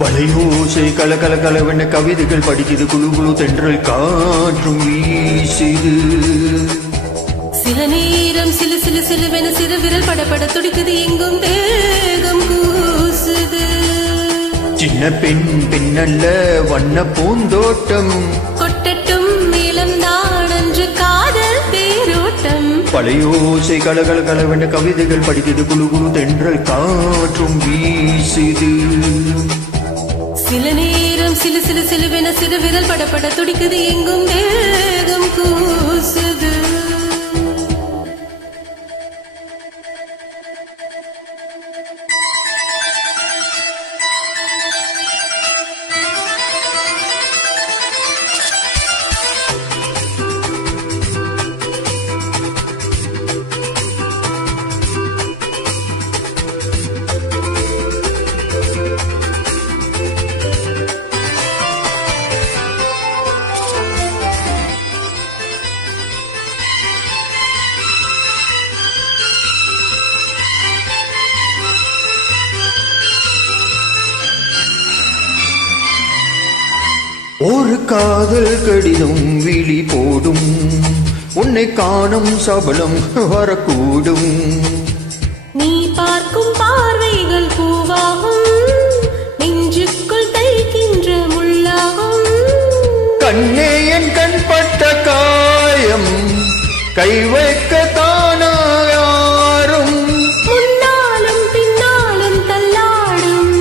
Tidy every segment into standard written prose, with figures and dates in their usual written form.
வளையோசை கல கல கலவென கவிதைகள் படிக்குது, குழு குழு தென்றல் காற்றும் வீசுது. சில நேரம் சிலு சிலு சிலுவென சிறு விரல் படப்பட துடிக்குது, எங்கும் தேகம் கூசுது. சின்ன பெண் பெண்ணல்ல வண்ண பூந்தோட்டம், கொட்டட்டும் மேலம் நாடன்று காதல் தேரோட்டம். வளையோசை கல கல கலவென கவிதைகள் படிக்குது, குழு குழு தென்றல் காற்றும் வீசுது. சில நேரம் சிலு சிலு சிலுவென சிறு விரல் படப்பட துடிக்குது, எங்கும் தேகம் கூசுது. ஒரு காதல் கடிதம் விழி போடும், உன்னை காணும் சபலம் வரக்கூடும். நீ பார்க்கும் பார்வைகள் பூவாகும், நெஞ்சுக்குள் தைக்கின்ற முள்ளாகும். கண்ணே என் கண் பட்ட காயம் கை வைக்க தானாயாரும், முன்னாலும் பின்னாலும் தள்ளாடும்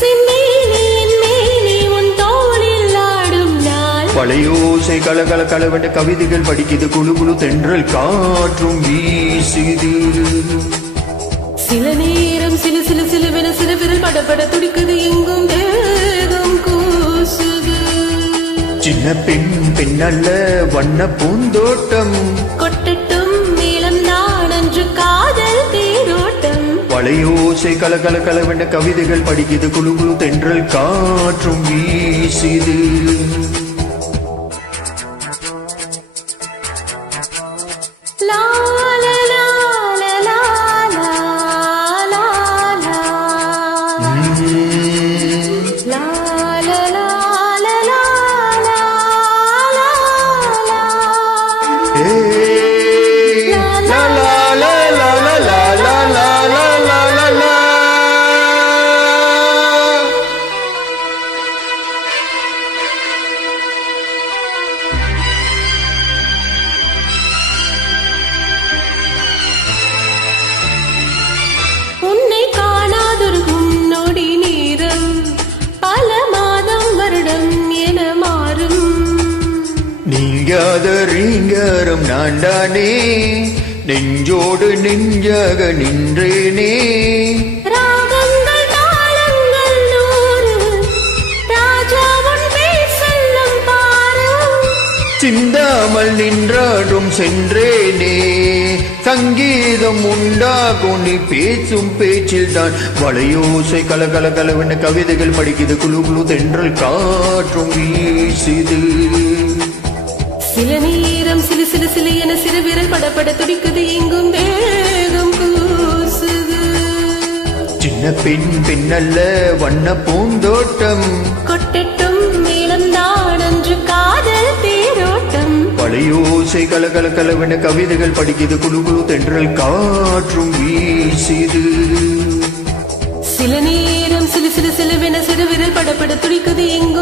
செம்மேனி என் மேனி உன் தோளில் ஆடும் நாள். வளையோசை கல கல கலவென கவிதைகள் படிக்குது, குழு குழு தென்றல் காற்றும் வீசுது. சில நேரம் சிலு சிலு சிலுவென சிறு விரல் படப்பட துடிக்குது, எங்கும் தேகம் கூசுது. சின்ன பெண் பெண்ணல்ல வண்ண பூந்தோட்டம், கொட்டட்டும் மேளம் நாடன்று காதல் தேரோட்டம். வளையோசை கல கல கலவென கவிதைகள் படிக்குது, குழு குழு தென்றல் காற்றும் வீசுது. லா லா லா லா லா லா லா லா. லா லா லா லா லா லா லா லா. ஏய், லா லா லா லா லா லா லா லா லா லா லா லா. உன்னை காணாதொரு நொடி நேரம் பல மாதம் வருடம் என மாறும். நீங்காத ரீங்காரம் நான் தானே, நெஞ்சோடு நெஞ்சாக நின்றேனே. ராகங்கள் தாளங்கள் நூறு, ராஜா உன் பேர் சொல்லும் பாரு. சிந்தாமல் நின்றாடும் சென்றேனே, சங்கீதம் உண்டாகும் நீ பேசும் பேச்சில் தான். வளையோசை கல கல கலவென கவிதைகள் படிக்குது, குழு குழு தென்றல் காற்றும் வீசுது. சில நேரம் சிலு சிலு சிலு என சிறு விரல் படப்பட துடிக்குது, எங்கும் வேகம் கூசுது. சின்ன பெண் பெண்ணல்ல வண்ண பூந்தோட்டம், கொட்டட்டும் மேளம் நாடன்று காதல் தேரோட்டம். வளையோசை கல கல கலவென கவிதைகள் படிக்குது, குழு குழு தென்றல் காற்றும் வீசுது. சில நேரம் சிலு சிலு சிலுவென சிறு விரல் படப்பட துடிக்குது, எங்கும்